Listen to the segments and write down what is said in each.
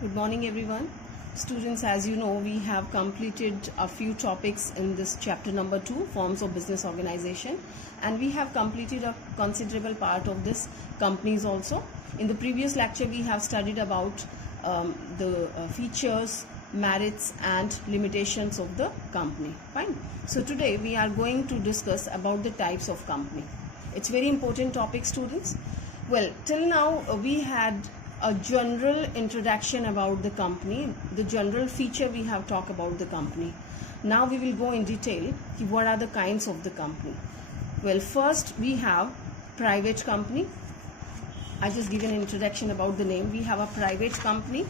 Good morning, everyone. Students, as you know, we have completed a few topics in this chapter number 2, Forms of Business Organization, and we have completed a considerable part of this companies also. In the previous lecture, we have studied about the features, merits and limitations of the company. Fine. So today we are going to discuss about the types of company. It's very important topic, students. Well, till now we had a general introduction about the company, the general feature we have talked about the company. Now we will go in detail what are the kinds of the company. Well, first we have private company. I just give an introduction about the name. We have a private company,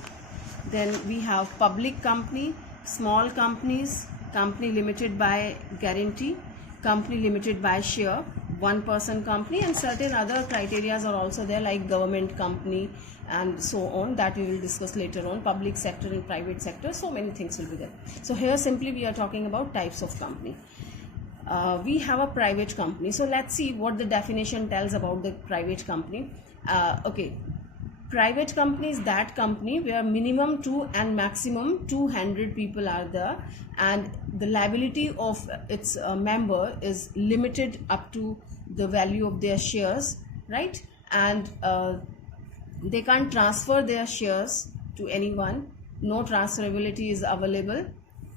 then we have public company, small companies, company limited by guarantee, company limited by share, one person company, and certain other criteria are also there like government company and so on, that we will discuss later on, public sector and private sector, so many things will be there. So here simply we are talking about types of company. We have a private company, so let's see what the definition tells about the private company. Okay, private company is that company where minimum 2 and maximum 200 people are there, and the liability of its member is limited up to the value of their shares, right? And they can't transfer their shares to anyone. No transferability is available.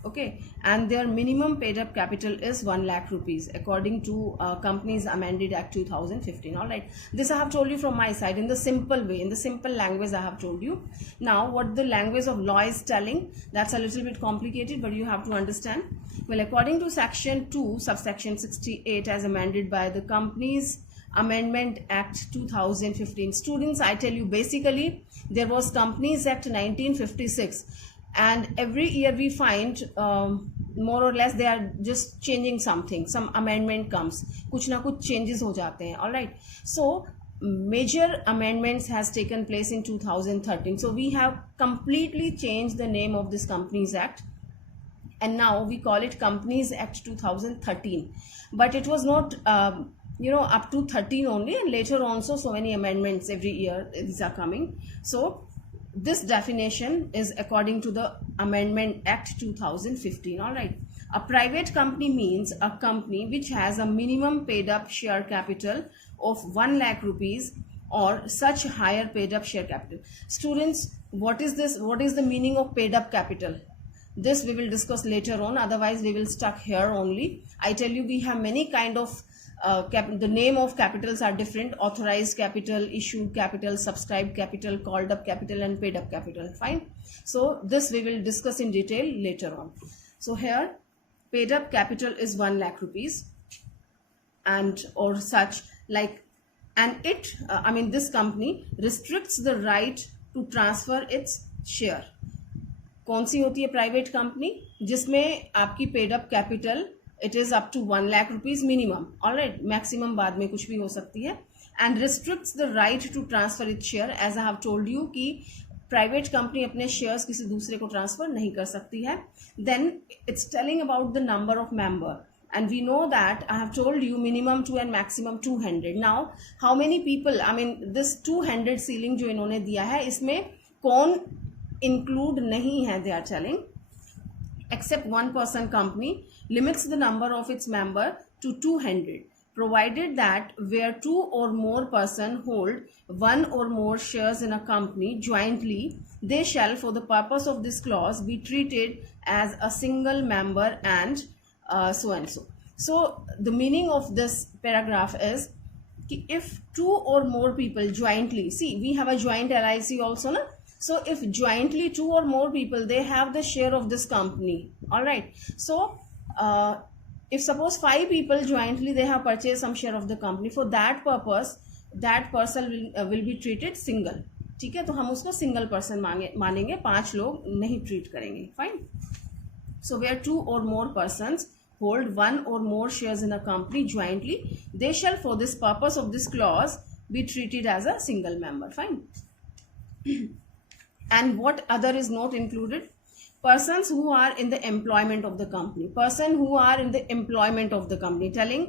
Okay, and their minimum paid up capital is 1 lakh rupees according to Companies Amended Act 2015. All right, this I have told you from my side in the simple way, in the simple language I have told you. Now what the language of law is telling, that's a little bit complicated, but you have to understand. Well, according to section 2 subsection 68 as amended by the Companies Amendment Act 2015, students, I tell you, basically there was Companies Act 1956, and every year we find more or less they are just changing something, some amendment comes, kuch na kuch changes ho jate hain. All right, so major amendments has taken place in 2013, so we have completely changed the name of this Companies Act, and now we call it Companies Act 2013, but it was not up to 13 only, and later also so many amendments every year these are coming. So this definition is according to the Amendment Act 2015. All right, a private company means a company which has a minimum paid up share capital of 1 lakh rupees or such higher paid up share capital. Students, what is this? What is the meaning of paid up capital? This we will discuss later on, otherwise we will stuck here only. I tell you, we have many kind of the name of capitals are different: authorized capital, issued capital, subscribed capital, called up capital and paid up capital. Fine, so this we will discuss in detail later on. So here paid up capital is 1 lakh rupees and or such like, and it this company restricts the right to transfer its share. कौन सी होती है private company? जिसमें आपकी paid up capital it is up to 1 lakh rupees minimum, alright, maximum बाद में कुछ भी हो सकती है, and restricts the right to transfer it share. As I have told you कि प्राइवेट कंपनी अपने शेयर्स किसी दूसरे को ट्रांसफर नहीं कर सकती है. Then it's telling about the number of member, and we know that I have told you minimum 2 and maximum 200. now how many people, this 200 ceiling जो इन्होंने दिया है, इसमें कौन include नहीं है? they are telling except one person company limits the number of its member to 200, provided that where 2 or more person hold 1 or more shares in a company jointly, they shall for the purpose of this clause be treated as a single member and so and so. So the meaning of this paragraph is if 2 or more people jointly, see we have a joint LIC also, na? So if jointly 2 or more people, they have the share of this company. All right, so if suppose 5 people jointly they have purchased some share of the company, for that purpose that person will be treated single. ठीक है, तो हम उसको single person मानेंगे, 5 लोग नहीं treat करेंगे. Fine. So where 2 or more persons hold 1 or more shares in a company jointly, they shall for this purpose of this clause be treated as a single member. Fine. And what other is not included? Persons who are in the employment of the company. Person who are in the employment of the company, telling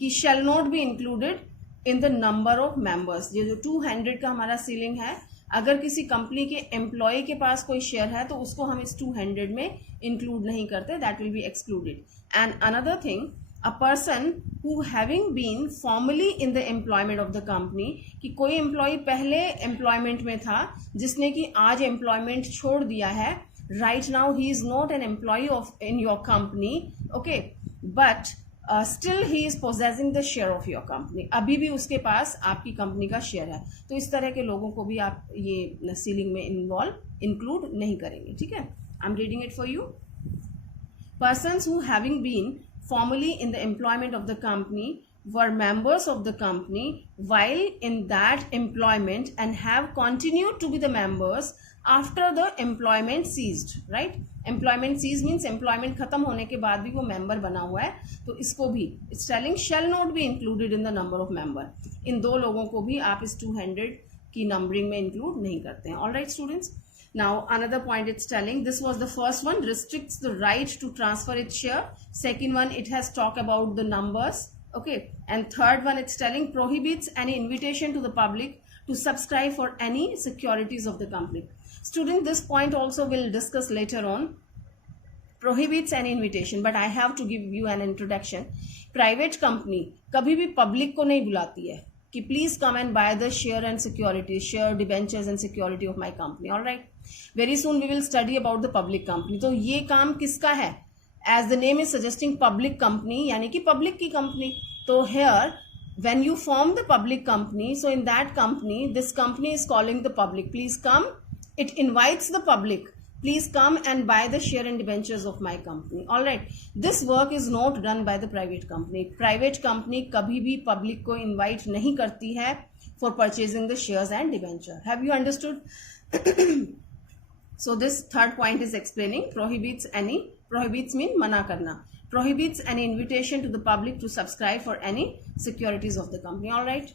कि shall not be included in the number of members. ये जो 200 का हमारा ceiling है, अगर किसी company के employ के पास कोई शेयर है तो उसको हम इस 200 में इंक्लूड नहीं करते, that will be excluded. And another thing, a person who having been formally in the employment of the company, कि कोई एम्प्लॉय पहले एम्प्लॉयमेंट में था जिसने कि आज एम्प्लॉयमेंट छोड़ दिया है, right now he is not an employee of in your company, okay, but still he is possessing the share of your company, अभी भी उसके पास आपकी कंपनी का शेयर है. तो इस तरह के लोगों को भी आप ये सीलिंग में इंक्लूड नहीं करेंगे. ठीक है, I am reading it for you. Persons who having been formerly in the employment of the company were members of the company while in that employment and have continued to be the members after the employment ceased, right? Employment ceased means employment खत्म होने के बाद भी वो member बना हुआ है, तो इसको भी it's telling shall not be included in the number of member. इन दो लोगों को भी आप इस 200 की नंबरिंग में इंक्लूड नहीं करते हैं. All right students. Now another point it's telling, this was the first one, restricts the right to transfer its share. Second one, it has talk about the numbers, okay, and third one it's telling prohibits any invitation to the public to subscribe for any securities of the company. Student, this point also we'll discuss later on. Prohibits any invitation, but I have to give you an introduction. Private company कभी भी public को नहीं बुलाती है कि please come and buy the share and security, share debentures and security of my company. Alright, very soon we will study about the public company. तो ये काम किसका है? As the name is suggesting public company, यानी कि public की company. तो here when you form the public company, so in that company, this company is calling the public, please come, it invites the public, please come and buy the share and debentures of my company. All right, this work is not done by the private company. Private company kabhi bhi public ko invite nahi karti hai for purchasing the shares and debenture. Have you understood? So this third point is explaining prohibits mean mana karna, prohibits any invitation to the public to subscribe for any securities of the company. All right.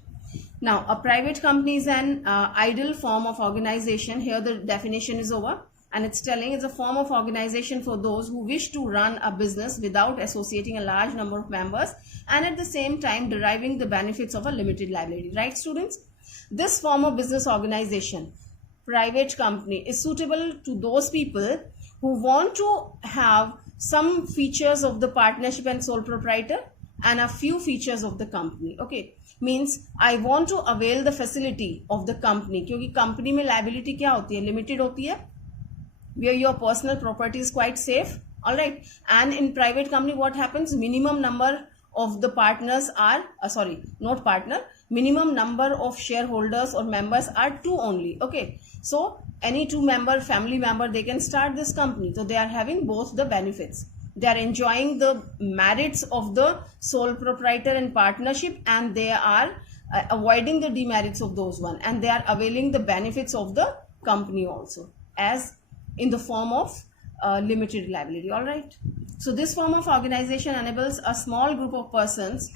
Now, a private company is an ideal form of organization. Here the definition is over. And it's telling it's a form of organization for those who wish to run a business without associating a large number of members and at the same time deriving the benefits of a limited liability. Right, students? This form of business organization, private company, is suitable to those people who want to have some features of the partnership and sole proprietor and a few features of the company. Okay, means I want to avail the facility of the company, क्योंकि company में liability क्या होती है? Limited होती है, where your personal property is quite safe. All right, and in private company what happens? Minimum number of the partners are not partner, minimum number of shareholders or members are 2 only. Okay, so any 2 member family member, they can start this company, so they are having both the benefits. They are enjoying the merits of the sole proprietor and partnership, and they are avoiding the demerits of those one, and they are availing the benefits of the company also as in the form of limited liability. All right, so this form of organization enables a small group of persons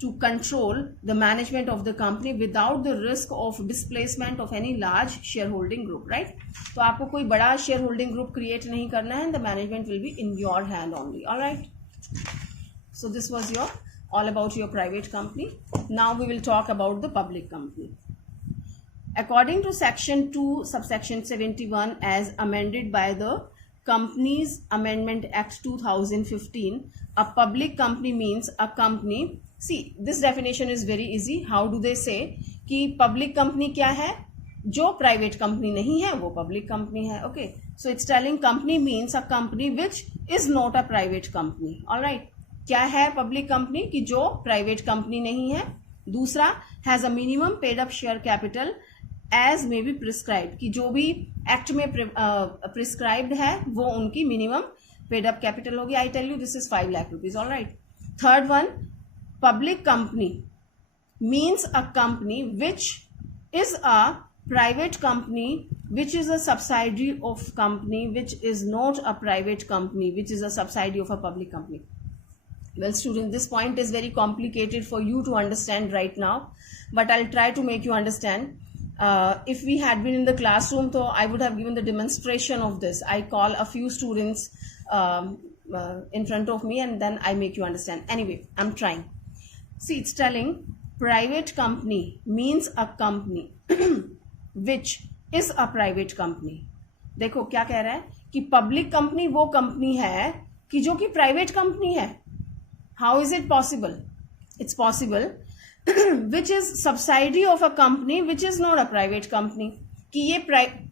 to control the management of the company without the risk of displacement of any large shareholding group. Right, तो आपको कोई बड़ा shareholding group create नहीं करना है, and the management will be in your hand only. All right, so this was your all about your private company. Now we will talk about the public company. According to section 2 subsection 71 as amended by the Companies Amendment Act 2015, a public company means a company. See, this definition is very easy. How do they say कि public company क्या है? जो private company नहीं है वो public company है. Okay, so it's telling company means a company which is not a private company. All right, क्या है public company? कि जो private company नहीं है. दूसरा, has a minimum paid up share capital as may be prescribed, कि जो भी एक्ट में प्रिस्क्राइब्ड है वो उनकी मिनिमम पेड अप कैपिटल होगी. I tell you this is 5 lakh rupees. All right. Third one, public company means a company which is a private company which is a subsidiary of company which is not a private company which is a subsidiary of a public company. Well student, this point is very complicated for you to understand right now, but I'll try to make you understand. If we had been in the classroom, so I would have given the demonstration of this. I call a few students in front of me and then I make you understand. Anyway, I'm trying. See, it's telling private company means a company which is a private company. देखो क्या कह रहा है कि public company वो company है कि जो कि प्राइवेट कंपनी है। How is it possible? It's possible which is subsidy of a company which is not a private company, कि ये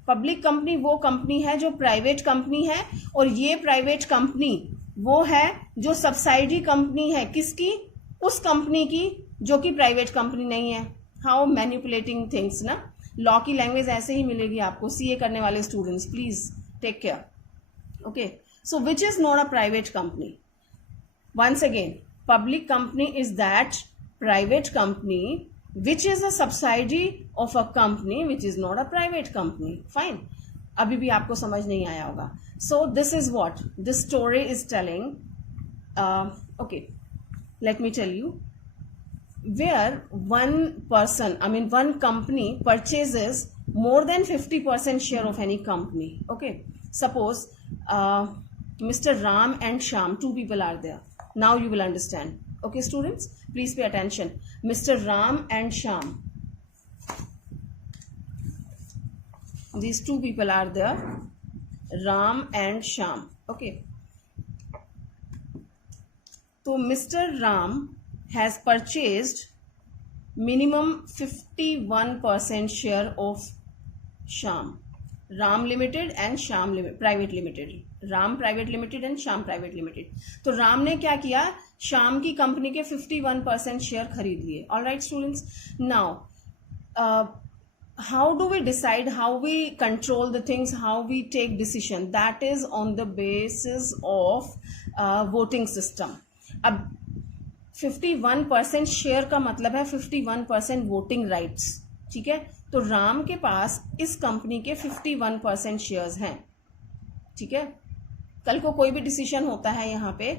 पब्लिक कंपनी वो कंपनी है जो प्राइवेट कंपनी है, और ये प्राइवेट कंपनी वो है जो सब्सिडी कंपनी है किसकी? उस कंपनी की जो कि प्राइवेट कंपनी नहीं है। हाउ मैनिपुलेटिंग थिंग्स ना। लॉ की लैंग्वेज ऐसे ही मिलेगी आपको। सीए करने वाले students please take care. Okay, so which is not a private company? once again, public company is that private company which is a subsidiary of a company which is not a private company. Fine, अभी भी आपको समझ नहीं आया होगा. So this is what this story is telling. Okay, let me tell you, where one person, I mean one company purchases more than 50% share of any company. Okay, suppose Mr. Ram and Shyam, two people are there. Now you will understand. Okay students, please pay attention. Mr. Ram and Shyam, these two people are there, Ram and Shyam. Okay, so Mr. Ram has purchased minimum 51% share of Shyam, Ram Limited and Shyam Private Limited. Ram private limited and Shyam private limited. तो राम ने क्या किया? श्याम की company के 51% share खरीद लिए. All right students, now how do we decide, how we control the things, how we take decision? That is on the basis of voting system. अब 51% share का मतलब है 51% वोटिंग राइट्स. ठीक है, तो राम के पास इस कंपनी के 51% शेयर्स हैं. ठीक है, कल को कोई भी डिसीजन होता है यहाँ पे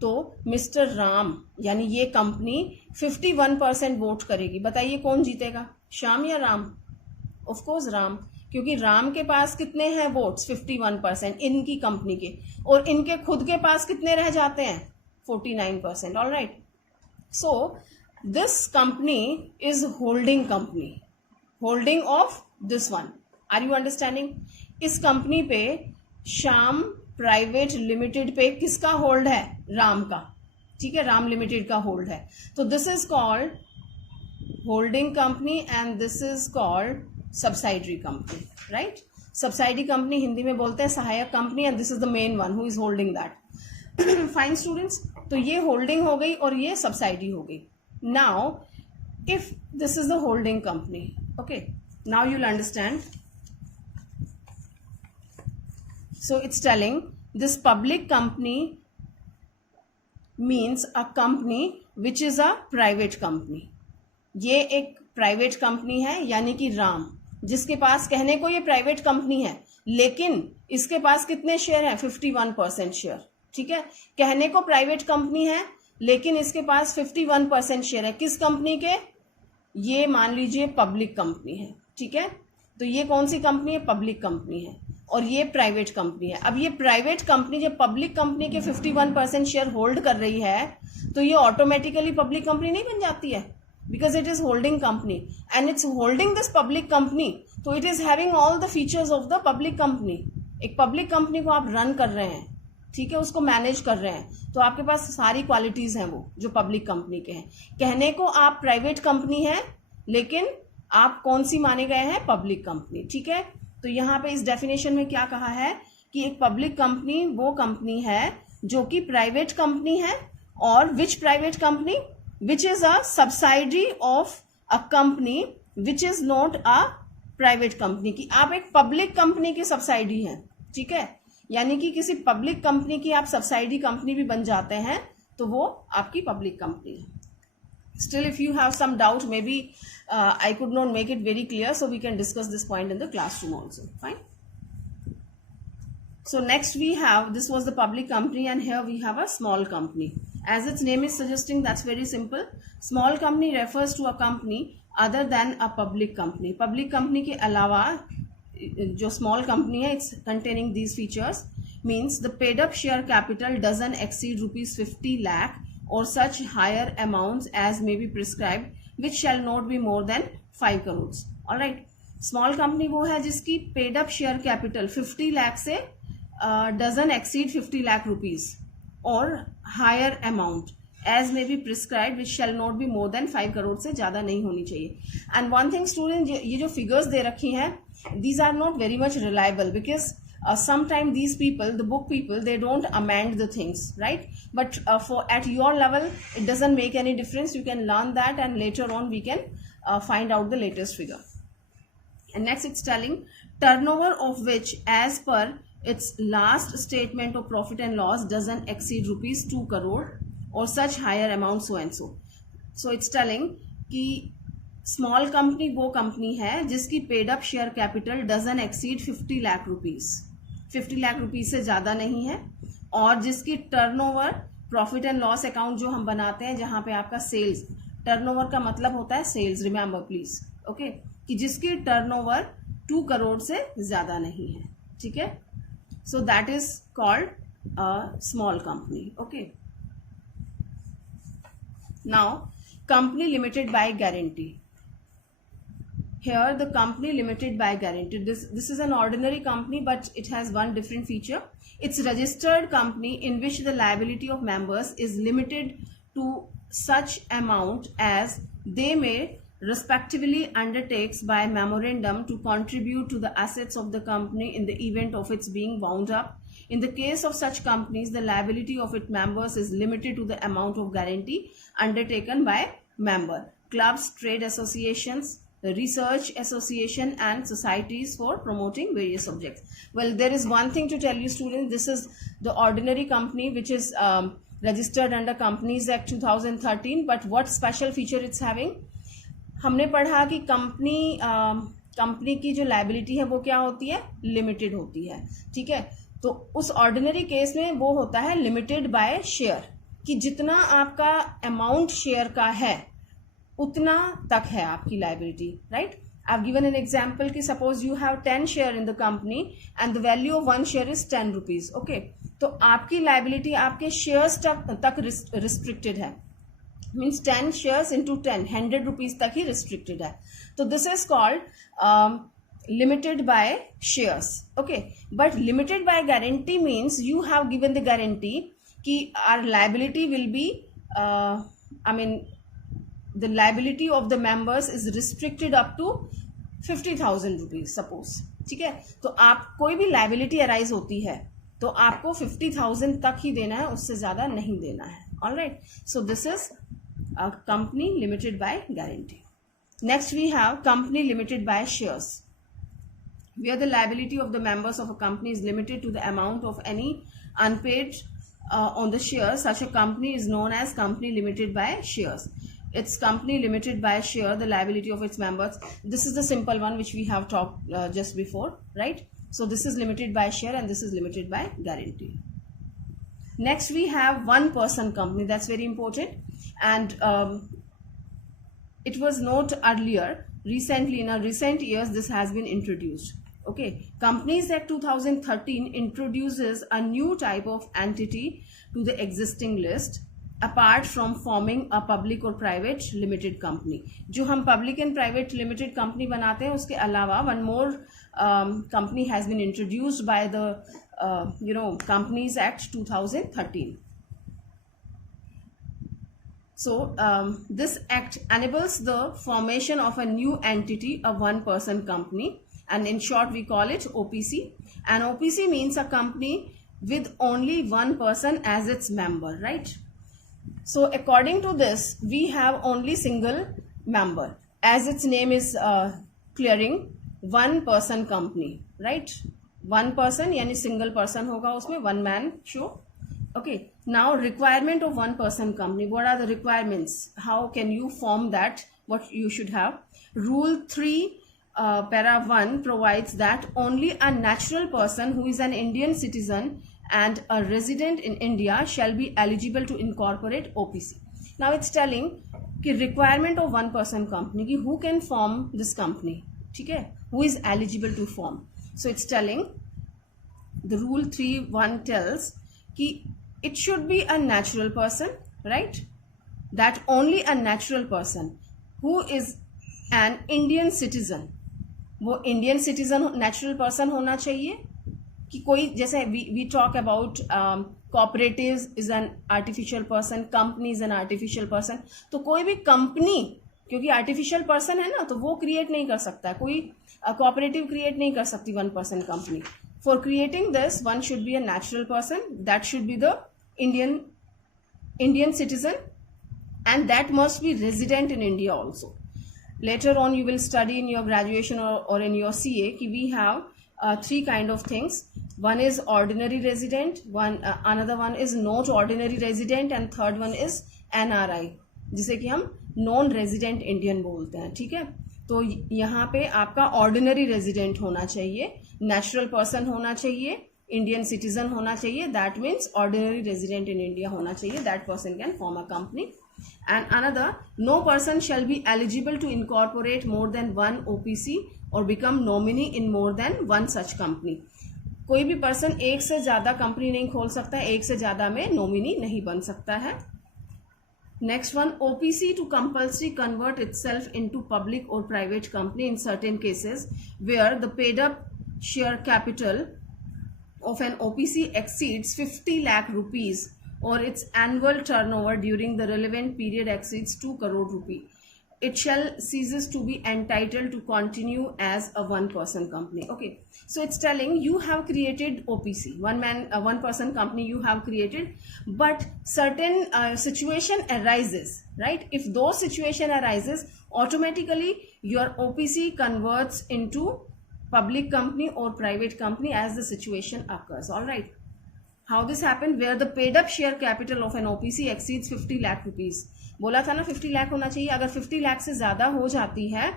तो मिस्टर राम यानी ये कंपनी 51% वोट करेगी. बताइए कौन जीतेगा, श्याम या राम? ऑफ कोर्स राम, क्योंकि राम के पास कितने हैं वोट्स? 51% इनकी कंपनी के, और इनके खुद के पास कितने रह जाते हैं? 49%. All right, so this company is holding company, holding of this one. Are you understanding? इस कंपनी पे श्याम प्राइवेट लिमिटेड पे किसका होल्ड है? राम का. ठीक है, राम लिमिटेड का होल्ड है. तो this is called holding company and this is called subsidiary company. Right, subsidiary company Hindi में बोलते हैं सहायक company, and this is the main one who is holding that. Fine students, तो ये होल्डिंग हो गई और ये सब्सिडी हो गई. Now if this is the holding company, okay, now you will understand. So it's telling this public company means a company which is a private company. ये एक प्राइवेट कंपनी है, यानी कि राम जिसके पास कहने को ये प्राइवेट कंपनी है, लेकिन इसके पास कितने शेयर हैं? 51% शेयर. ठीक है, कहने को प्राइवेट कंपनी है लेकिन इसके पास 51% शेयर है. किस कंपनी के? ये मान लीजिए पब्लिक कंपनी है. ठीक है, तो ये कौन सी कंपनी है? पब्लिक कंपनी है, और ये प्राइवेट कंपनी है. अब ये प्राइवेट कंपनी जब पब्लिक कंपनी के 51% शेयर होल्ड कर रही है तो ये ऑटोमेटिकली पब्लिक कंपनी नहीं बन जाती है, because it is holding company and it's holding this public company, तो it is having all the features of the public company. एक पब्लिक कंपनी को आप रन कर रहे हैं, ठीक है, उसको मैनेज कर रहे हैं, तो आपके पास सारी क्वालिटीज हैं वो जो पब्लिक कंपनी के हैं. कहने को आप प्राइवेट कंपनी है लेकिन आप कौन सी माने गए हैं? Public company. ठीक है, तो यहाँ पे इस डेफिनेशन में क्या कहा है कि एक पब्लिक कंपनी वो कंपनी है जो कि प्राइवेट कंपनी है, और which private company? Which is a subsidiary of a company which is not a private company. की आप एक पब्लिक कंपनी की सब्सिडी हैं. ठीक है, यानी कि किसी पब्लिक कंपनी की आप सब्सिडी कंपनी भी बन जाते हैं तो वो आपकी पब्लिक कंपनी है. Still, if you have some doubt, maybe I could not make it very clear, so we can discuss this point in the classroom also. Fine. So next we have, this was the public company, and here we have a small company. As its name is suggesting, that's very simple. Small company refers to a company other than a public company. Public company के अलावा जो small company है, it's containing these features. Means the paid up share capital doesn't exceed rupees 50 lakh. Or such higher amounts as may be prescribed, which shall not be more than 5 crores. All right. Small company वो है जिसकी paid up share capital 50 lakh से doesn't exceed 50 lakh rupees और higher amount as may be prescribe which shall not be more than 5 crore से ज्यादा नहीं होनी चाहिए. एंड वन थिंग स्टूडेंट, ये जो फिगर्स दे रखी हैं, these are not very much reliable because sometimes these people, the book people, they don't amend the things, right? But for at your level it doesn't make any difference. You can learn that and later on we can find out the latest figure. And next it's telling turnover of which as per its last statement of profit and loss doesn't exceed rupees 2 crore or such higher amount so and so. So it's telling कि small company वो company है जिसकी paid up share capital doesn't exceed 50 lakh rupees, 50 lakh rupees से ज्यादा नहीं है, और जिसकी turnover, profit and loss account जो हम बनाते हैं जहां पे आपका सेल्स, टर्नओवर का मतलब होता है सेल्स, रिमेंबर प्लीज, ओके, कि जिसकी टर्नओवर 2 करोड़ से ज्यादा नहीं है. ठीक है, so that is called a small company. Okay, now company limited by guarantee. Here the company limited by guarantee. This is an ordinary company, but it has one different feature. It's a registered company in which the liability of members is limited to such amount as they may respectively undertakes by memorandum to contribute to the assets of the company in the event of its being wound up. In the case of such companies, the liability of its members is limited to the amount of guarantee undertaken by member. Clubs, trade associations, research association and societies for promoting various objects. Well, there is one thing to tell you students, this is the ordinary company which is registered under Companies Act 2013, but what special feature it's having? हमने पढ़ा कि company की जो liability है वो क्या होती है, लिमिटेड होती है. ठीक है, तो उस ऑर्डिनरी केस में वो होता है लिमिटेड बाय शेयर, कि जितना आपका अमाउंट शेयर का है उतना तक है आपकी liability, right. I have given an example कि suppose you have 10 share in the company and the value of 1 share is 10 rupees. Okay, तो आपकी लाइबिलिटी आपके शेयर्स तक रिस्ट्रिक्टेड है, मीन्स 10 शेयर्स इंटू 10, 100 रुपीज तक ही रिस्ट्रिक्टेड है. तो this is called limited by shares. Okay, but limited by guarantee means you have given the guarantee कि our liability will be, I mean the liability of the members is restricted up to 50,000 rupees suppose. ठीक है, तो आप कोई भी liability arise होती है तो आपको 50,000 तक ही देना है, उससे ज्यादा नहीं देना है. All right, so this is a company limited by guarantee. Next we have company limited by shares, where the liability of the members of a company is limited to the amount of any unpaid on the shares. Such a company is known as company limited by shares. It's company limited by share, the liability of its members. This is the simple one which we have talked just before, right? So this is limited by share and this is limited by guarantee. Next we have one person company. That's very important, and it was not earlier. Recently, in recent years, this has been introduced. Okay, Companies Act 2013 introduces a new type of entity to the existing list, apart from forming a public or private limited company. जो हम public and private limited company बनाते हैं, उसके अलावा one more company has been introduced by the Companies Act 2013. So this act enables the formation of a new entity, a one person company, and in short we call it OPC. And OPC means a company with only one person as its member, right? So according to this, we have only single member, as its name is clearing, one person company, right? One person यानी single person होगा उसमें, one man show. Okay, now requirement of one person company. What are the requirements? How can you form that? What you should have? Rule 3 para 1 provides that only a natural person who is an Indian citizen and a resident in India shall be eligible to incorporate OPC. Now it's telling कि requirement of one person company कि who can form this company, ठीक है, who is eligible to form. So it's telling the rule 3(1) tells कि it should be a natural person, right? That only a natural person who is an Indian citizen वो Indian citizen natural person होना चाहिए कि कोई, जैसे we talk about cooperatives is an artificial person, company is an artificial person, तो कोई भी company क्योंकि आर्टिफिशियल पर्सन है ना, तो वो क्रिएट नहीं कर सकता, कोई कोऑपरेटिव क्रिएट नहीं कर सकती 1% company. For creating this one should be a natural person, that should be the Indian citizen, and that must be resident in India also. Later on you will study in your graduation or in your CA ki we have 3 kind of things. One is ordinary resident, another one is not ordinary resident, and third one is NRI, जिसे कि हम non resident Indian बोलते हैं. ठीक है, तो यहाँ पे आपका ऑर्डिनरी रेजिडेंट होना चाहिए, नेचुरल पर्सन होना चाहिए, इंडियन सिटीजन होना चाहिए, that means ordinary resident in India होना चाहिए, that person can form a company. And another, no person shall be eligible to incorporate more than one OPC or become nominee in more than one such company. कोई भी person एक से ज्यादा company नहीं खोल सकता है, एक से ज्यादा में नॉमिनी नहीं बन सकता है. Next one, OPC to compulsory convert itself into public or private company in certain cases where the paid up share capital of an OPC exceeds 50 lakh rupees or its annual turnover during the relevant period exceeds 2 crore rupee. It shall ceases to be entitled to continue as a 1-person company. Okay, so it's telling you have created OPC, one person company you have created, but certain situation arises, right? If those situation arises, automatically your OPC converts into public company or private company as the situation occurs. All right, how this happened? Where the paid up share capital of an OPC exceeds 50 lakh rupees. बोला था ना 50 लाख होना चाहिए, अगर 50 लाख से ज्यादा हो जाती है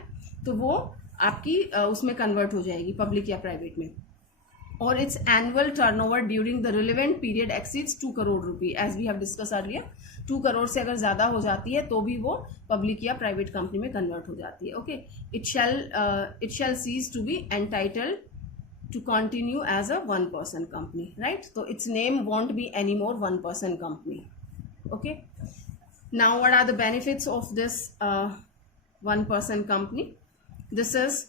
तो वो आपकी उसमें कन्वर्ट हो जाएगी पब्लिक या प्राइवेट में. और its annual turnover during the relevant period exceeds 2 crore rupee, as we have discuss earlier. 2 crore से अगर ज्यादा हो जाती है तो भी वो पब्लिक या प्राइवेट कंपनी में कन्वर्ट हो जाती है. Okay, it shall cease to be entitled to continue as a 1-person company, right? So its name won't be anymore 1-person company. Okay, now what are the benefits of this 1-person company? This is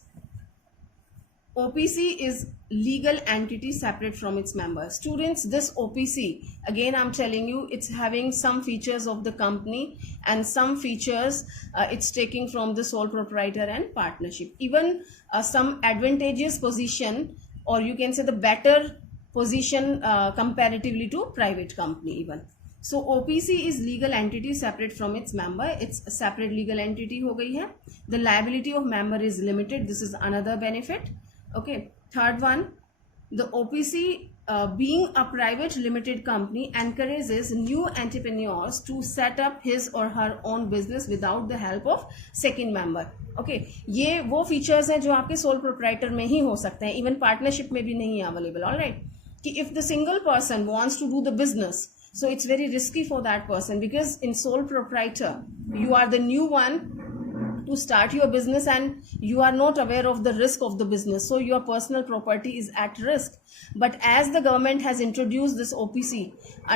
OPC is legal entity separate from its members. Students, this OPC, again I'm telling you, it's having some features of the company and some features it's taking from the sole proprietor and partnership. Even some advantageous position, or you can say the better position comparatively to private company even. So OPC is legal entity separate from its member. It's a separate legal entity हो गई है. The liability of member is limited. This is another benefit. Okay. Third one, the OPC being a private limited company encourages new entrepreneurs to set up his or her own business without the help of second member. Okay, ये वो features हैं जो आपके sole proprietor में ही हो सकते हैं, even partnership में भी नहीं है अवेलेबल. ऑलराइट, कि if the single person wants to do the business, so it's very risky for that person, because in sole proprietor you are the new one to start your business and you are not aware of the risk of the business, so your personal property is at risk. But as the government has introduced this OPC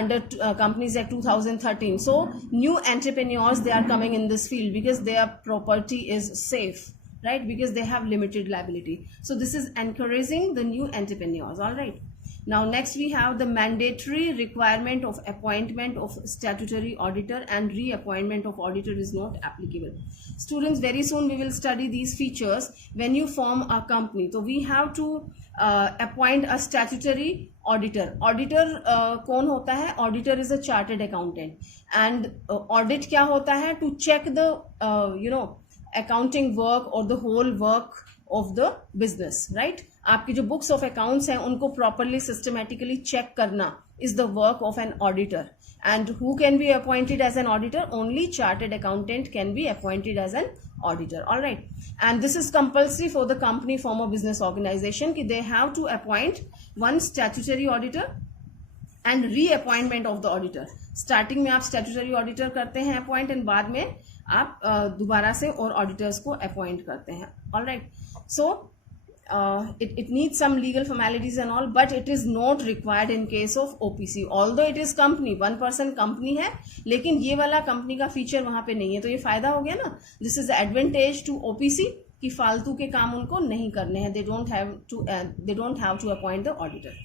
under Companies Act 2013, so new entrepreneurs, they are coming in this field because their property is safe, right? Because they have limited liability. So this is encouraging the new entrepreneurs. All right, now next we have the mandatory requirement of appointment of statutory auditor, and reappointment of auditor is not applicable. Students, very soon we will study these features. When you form a company, so we have to appoint a statutory auditor. Auditor कौन होता है? Auditor is a chartered accountant, and audit क्या होता है? To check the accounting work or the whole work of the business, right? आपकी जो books of accounts हैं उनको properly systematically check करना is the work of an auditor. And who can be appointed as an auditor? Only chartered accountant can be appointed as an auditor. All right, and this is compulsory for the company, form or business organization कि they have to appoint one statutory auditor and reappointment of the auditor. Starting में आप statutory auditor करते हैं appoint, and बाद में आप दोबारा से और auditors को appoint करते हैं. All right, so it needs some legal formalities and all, but it is not required in case of OPC. Although it is company, 1-person company है, लेकिन ये वाला कंपनी का फीचर वहां पे नहीं है, तो ये फायदा हो गया ना. This is the advantage to OPC कि फालतू के काम उनको नहीं करने हैं. They don't have to appoint the auditor.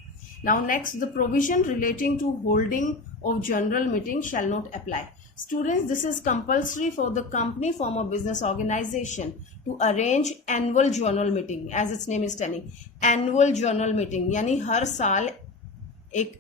Now next, the provision relating to holding of general meeting shall not apply. Students, this is compulsory for the company, form of business organization to arrange annual general meeting, as its name is telling. Annual general meeting यानी हर साल एक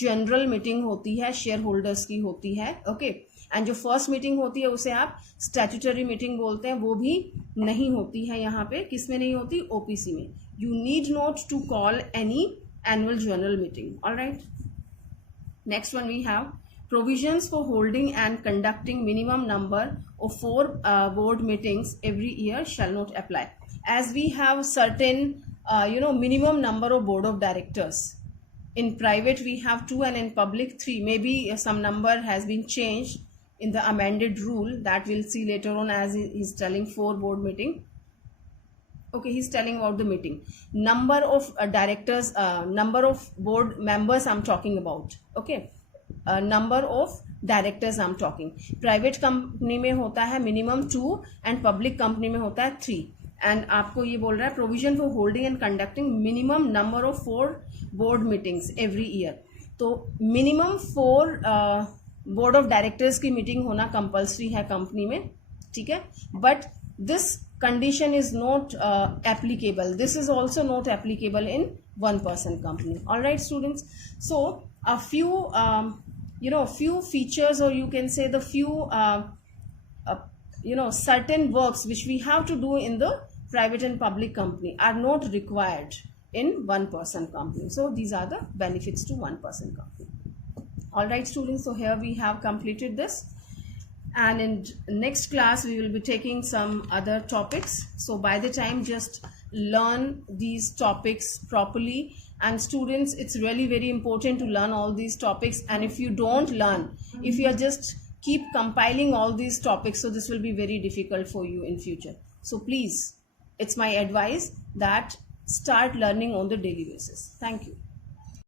general meeting होती है, share holders की होती है. Okay, and जो first meeting होती है उसे आप स्टैट्यूटरी मीटिंग बोलते हैं, वो भी नहीं होती है यहाँ पे. किस में नहीं होती? ओपीसी में. You need not to call any annual general meeting. All right, next one we have provisions for holding and conducting minimum number of 4 board meetings every year shall not apply, as we have certain minimum number of board of directors. In private we have 2 and in public 3. Maybe some number has been changed in the amended rule, that we'll see later on, as he's telling 4 board meeting. Okay, he's telling about the meeting. Number of directors, number of board members I'm talking about. Okay, number of directors I'm talking. Private company में होता है minimum 2 and public company में होता है 3. And आपको ये बोल रहा है provision for holding and conducting minimum number of 4 board meetings every year. तो minimum 4 board of directors की meeting होना compulsory है company में, ठीक है. But this condition is not applicable. This is also not applicable in one person company. All right, students. So a few few features, or you can say the few certain works which we have to do in the private and public company are not required in one person company. So these are the benefits to one person company. All right, students. So here we have completed this. And in next class we will be taking some other topics. So by the time, just learn these topics properly. And students, it's really very important to learn all these topics. And if you don't learn, if you are just keep compiling all these topics, so this will be very difficult for you in future. So please, it's my advice that start learning on the daily basis. Thank you.